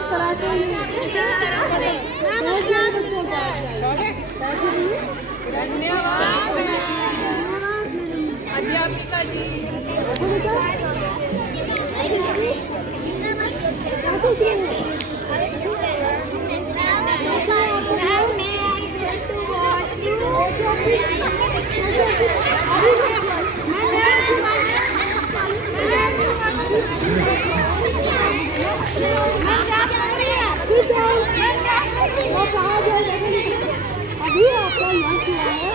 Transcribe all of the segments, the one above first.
इस तरह से धन्यवाद अध्यापिका जी। अभी आपका लंच हुआ है,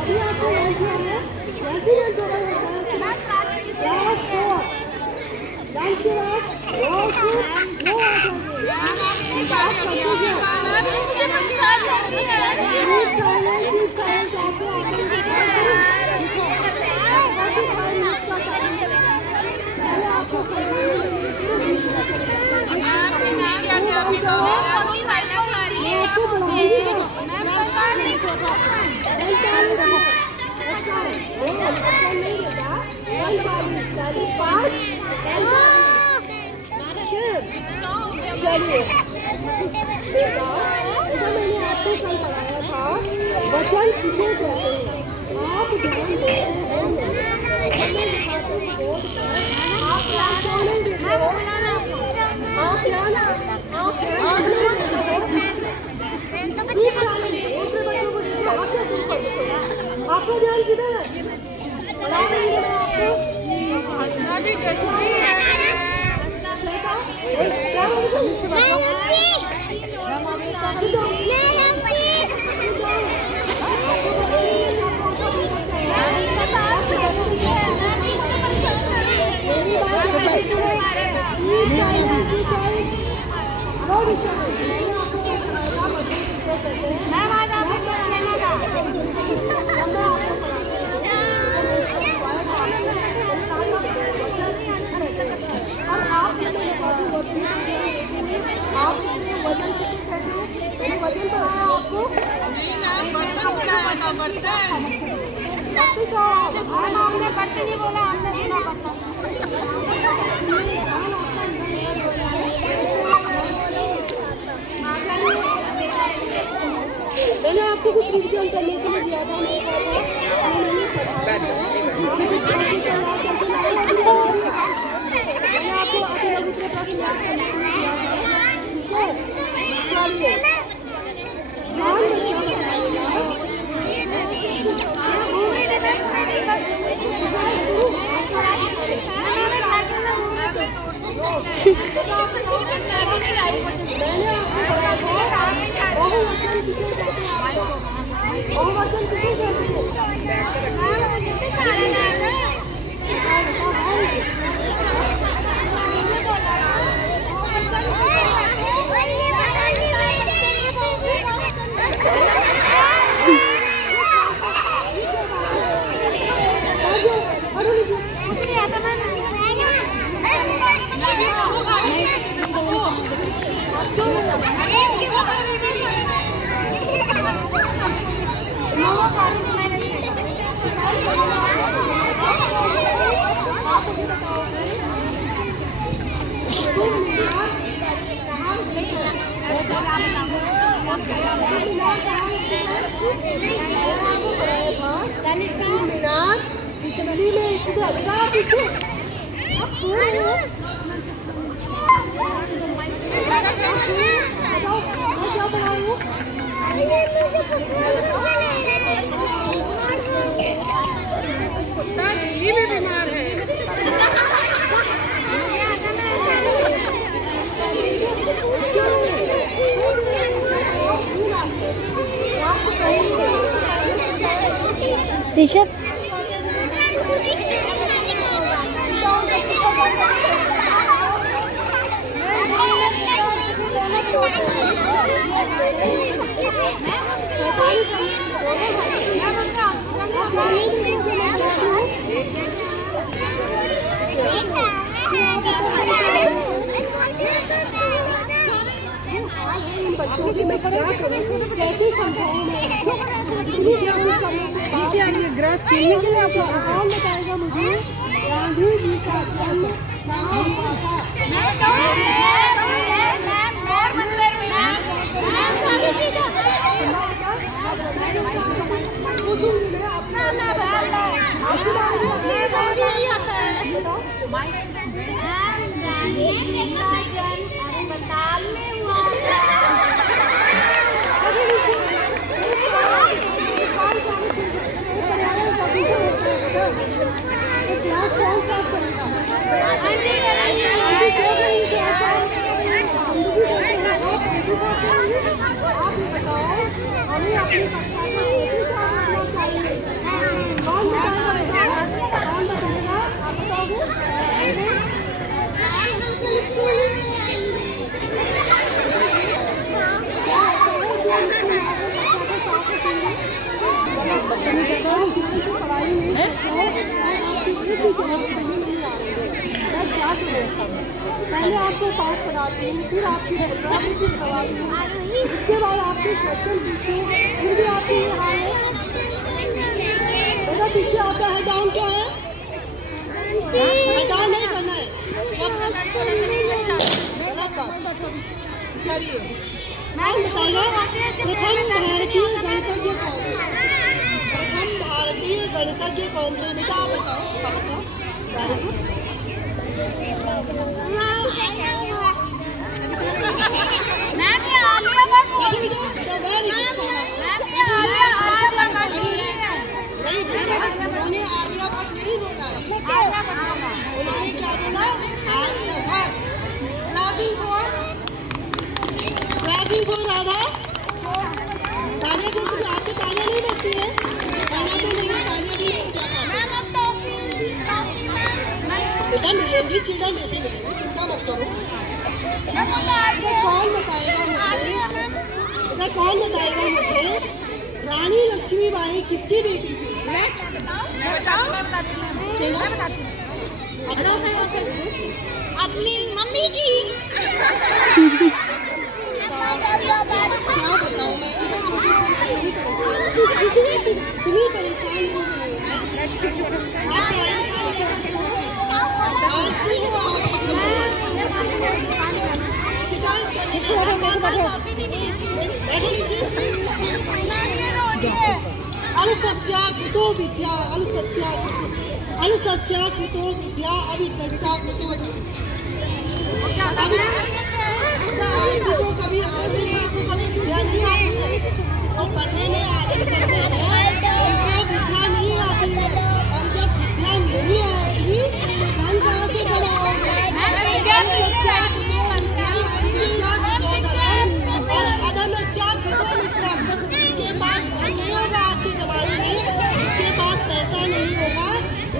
अभी आपको लंच हुआ है, जैसे लंच हो रहा चलिए मैंने आपको कल पढ़ाया था वचन किसे कहते हैं। आप ध्यान दे आप क्यों नहीं देते हो? आप ध्यान आपका ध्यान किधर है? वचन पढ़ाया आपको? हमने पढ़ते नहीं बोला, हमने सुना पढ़ता। मैंने आपको कुछ रिविजन करने के लिए दिया था, मैंने आपको अभिनवगुप्त प्रश्न याद करने के लिए दिया था। ठीक है, चलिए बहुवचन किसे कहते हैं? ये भी बीमार है। ऋषभ बच्चों की मैं क्या करूँ, कैसे समझाऊँ मैं? ये ग्रास खेलने के लिए आपको कौन बताएगा मुझे? गांधी जी का जन्म अस्पताल में हुआ था। हमें अपनी कक्षा में कैसे साथ चाहिए? कौन बताएगा? कौन बताएगा? आप बताओगे? पढ़ाई नहीं पहले आपको पाठ पढ़ाती हूँ, फिर आपकी वोकैबुलरी करवाती हूँ, उसके बाद आपसे क्वेश्चन पूछूँ, फिर भी आपके ये हाल है। बेटा पीछे आपका हेड डाउन क्या है? हेड डाउन नहीं करना है। गलत बात। चलिए कौन बताएगा प्रथम भारतीय गणितज्ञ कौन थे? प्रथम भारतीय गणितज्ञ कौन थे? बेटा आप बताओ, आप बताओ। बैठो बेटा, वेरी गुड, शाबाश। नहीं बेटा, उन्होंने आर्यभट्ट नहीं बोला है, उन्होंने क्या बोला? आर्यभट्ट। Clapping for Radha. तालियां जो कि आपसे तालियां नहीं बजती है, कहना तो नहीं है, तालियां भी नहीं बजा पाते। बेटा मिलेंगी, चिल्ड्रन डे पे मिलेंगी, चिंता मत करो। कौन बताएगा मुझे रानी लक्ष्मीबाई किसकी बेटी थी? अपनी मम्मी की। क्या बताऊं मैं बच्चों के साथ इतनी परेशान हो गई हूँ मैं। आप पढ़ाई लिखाई नहीं करते हो, आज से हो आप एक नंबर में शिकायत करने के बाद बैठो नीचे। अनुसस्या कुतो विद्या, अनुसस्या कुतो विद्या, अविद्या कुतो कभी विद्या नहीं आती है, जो पढ़ने में आलस करते हैं उनको विद्या नहीं आती है, और जब विद्या नहीं आएगी धन कहाँ से कमाओगे? अनुसस्या कुतो विद्या, अविद्या कुतो धनम, और अधनस्या कुतो मित्रम। जिसके पास धन नहीं होगा आज के जमाने में, जिसके पास पैसा नहीं होगा,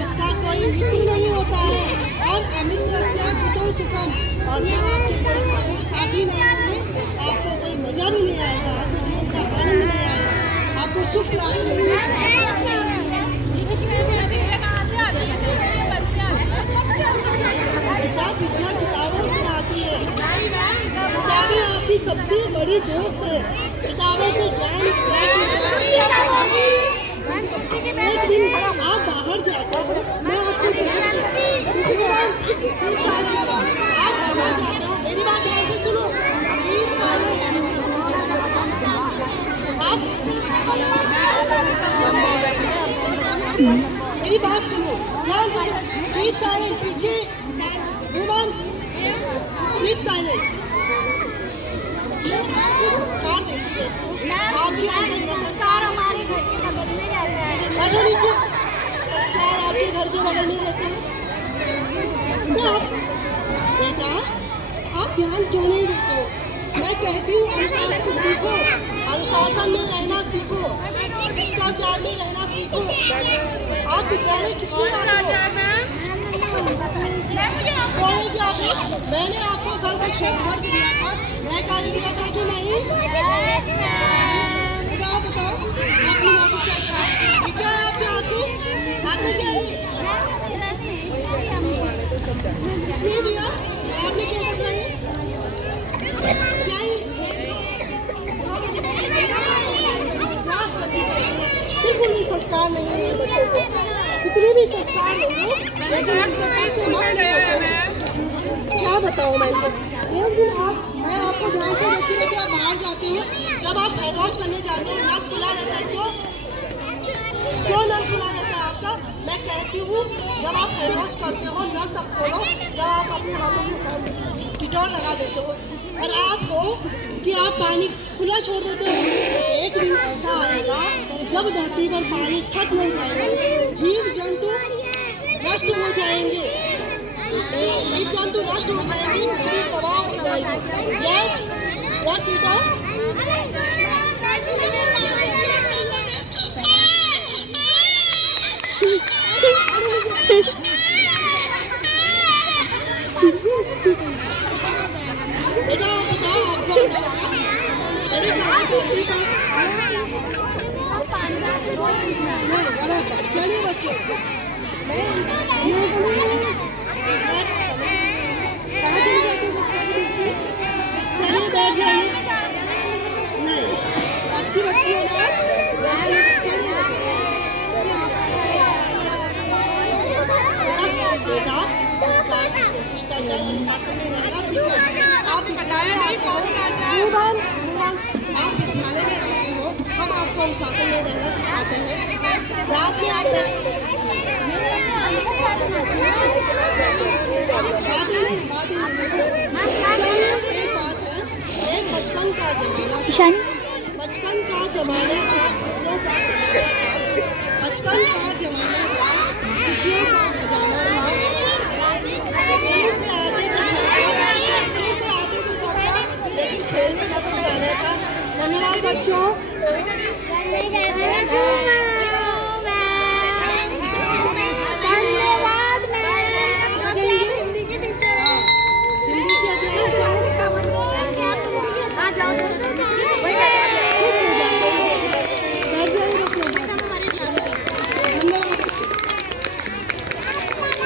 उसका कोई मित्र नहीं होता है। और अमित्रस्या कुतो सुखम, और जब आपके कोई सभी साथी नहीं होंगे, आपको कोई मजा भी नहीं आएगा, आपको जीवन का आनंद नहीं आएगा, आपको सुख प्राप्त नहीं होगा। विद्या किताबों से आती है, किताबें आपकी सबसे बड़ी दोस्त है, किताबों से ज्ञान प्राप्त होता है। एक दिन आप बाहर जाते हो, मैं आपको देखती हूँ, आप बाहर जाते हो, मेरी बात ध्यान से सुनो, 3 साल आप मेरी बात सुनो ध्यान से, कीप साइलेंट, पीछे वुमन कीप साइलेंट। मैं आपको संस्कार देती रहती हूँ, आपके अंदर में संस्कार, बैठो नीचे, संस्कार आपके घर के बगल में रहते हैं। बेटा आप ध्यान क्यों नहीं देते हो? मैं कहती हूँ अनुशासन सीखो, अनुशासन में रहना सीखो, शिष्टाचार में रहना सीखो। आप विद्यालय किस लिए आते हो? पढ़ने के आपने, मैंने आपको कल कुछ होमवर्क दिया था, यह कार्य दिया था कि नहीं? आप बताओ, अपनी नोटबुक चेक कराओ, ये क्या है आपके हाथ में? हाथ में क्या है? नहीं दिया, और आपने क्यों पकड़ाई? नहीं बिल्कुल भी संस्कार नहीं है बच्चों को, इतने भी संस्कार नहीं हो, लेकिन इनको कैसे मत नहीं होते। क्या बताऊँ मैं इनको? एक दिन मैं आपको ध्यान से देखती रहती हूँ, आप बाहर जाते हो, जब आप हैंड वॉश करने जाते हो नल खुला रहता है, क्यों नल खुला रहता है आपका? मैं कहती हूँ जब आप हैंड वॉश करते हो नल तब खोलो, डिटॉल लगा देते हो और आपको कि आप पानी खुला छोड़ देते हो। एक दिन ऐसा आएगा जब धरती पर पानी खत्म हो जाएगा, जीव जंतु नष्ट हो जाएंगे, जीव जंतु नष्ट हो जाएंगे, पृथ्वी तबाह हो जाएगी। यस यस बेटा। बेटा बताओ आपको आता होगा मैंने कहा धरती पर नहीं गलत बात। चलिए बच्चों कहाँ चले जाते हो बच्चों के बीच में? चलिए बैठ जाइए। नहीं अच्छी बच्ची हो ना ऐसा नहीं। चलिए बेटा संस्कार सीखो, शिष्टाचार अनुशासन में रहना सीखो। आप विद्यालय आते हो आप विद्यालय में आते हो, हम आपको अनुशासन में रहना सिखाते हैं। क्लास में आप बातें नहीं चलिए एक बात है, एक बचपन का जमाना था, बचपन का जमाना था, खुशियों का खजाना था, बचपन का जमाना था, खुशियों का खजाना था। स्कूल से आते थे थककर, लेकिन खेलने जरूर जाना था। धन्यवाद बच्चों।